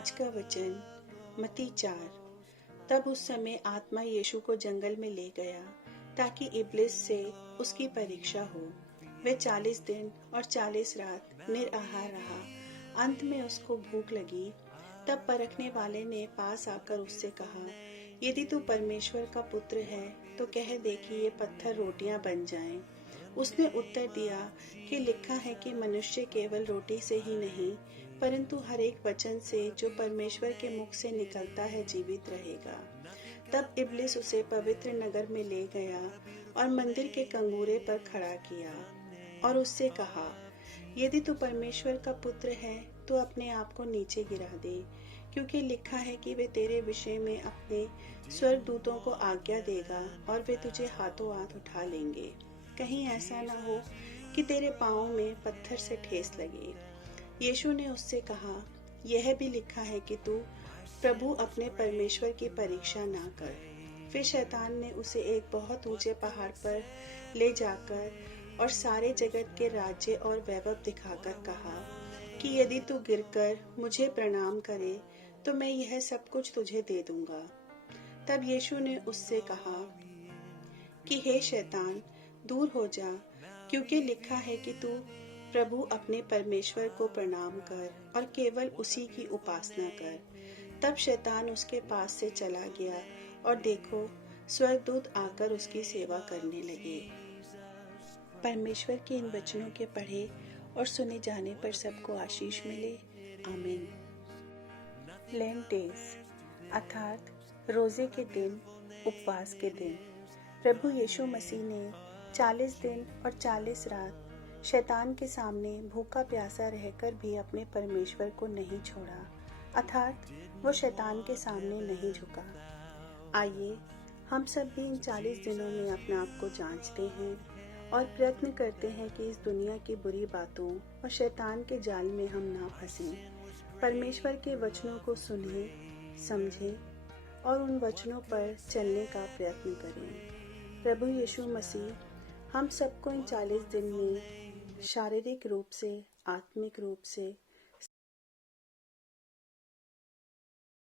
आज का वचन मत्ती 4। तब उस समय आत्मा यीशु को जंगल में ले गया ताकि इब्लिस से उसकी परीक्षा हो। वह 40 दिन और 40 रात निराहार रहा। अंत में उसको भूख लगी। तब परखने वाले ने पास आकर उससे कहा, यदि तू परमेश्वर का पुत्र है तो कह दे कि ये पत्थर रोटियां बन जाएं। उसने उत्तर दिया कि लिखा है कि मनुष्य केवल रोटी से ही नहीं परंतु हर एक वचन से जो परमेश्वर के मुख से निकलता है जीवित रहेगा। तब इब्लिस उसे पवित्र नगर में ले गया और मंदिर के कंगूरे पर खड़ा किया और उससे कहा, यदि तू परमेश्वर का पुत्र है तो अपने आप को नीचे गिरा दे, क्योंकि लिखा है कि वे तेरे विषय में अपने स्वर्गदूतों को आज्ञा देगा और वे तुझे हाथों हाथ उठा लेंगे। कहीं ऐसा न हो कि तेरे पाँव में पत्थर से ठेस लगे। यीशु ने उससे कहा, यह भी लिखा है कि तू प्रभु अपने परमेश्वर की परीक्षा ना कर। फिर शैतान ने उसे एक बहुत ऊंचे पहाड़ पर ले जाकर और सारे जगत के राज्य और वैभव दिखाकर कहा कि यदि तू गिरकर मुझे प्रणाम करे तो मैं यह सब कुछ तुझे दे दूंगा। तब यीशु ने उससे कहा कि हे शैतान, दूर हो जा, क्योंकि लिखा है कि तू प्रभु अपने परमेश्वर को प्रणाम कर और केवल उसी की उपासना कर। तब शैतान उसके पास से चला गया और देखो, स्वर्गदूत आकर उसकी सेवा करने लगे। परमेश्वर के इन वचनों के पढ़े और सुने जाने पर सबको आशीष मिले। आमीन। लेंट डेज अर्थात रोजे के दिन, उपवास के दिन। प्रभु यीशु मसीह ने 40 दिन और 40 रात शैतान के सामने भूखा प्यासा रहकर भी अपने परमेश्वर को नहीं छोड़ा, अर्थात वो शैतान के सामने नहीं झुका। आइए हम सब भी इन 40 दिनों में अपने आप को जांचते हैं और प्रयत्न करते हैं कि इस दुनिया की बुरी बातों और शैतान के जाल में हम ना फंसें। परमेश्वर के वचनों को सुनें, समझें और उन वचनों पर चलने का प्रयत्न करें। प्रभु यीशु मसीह हम सबको इन 40 दिन में शारीरिक रूप से, आत्मिक रूप से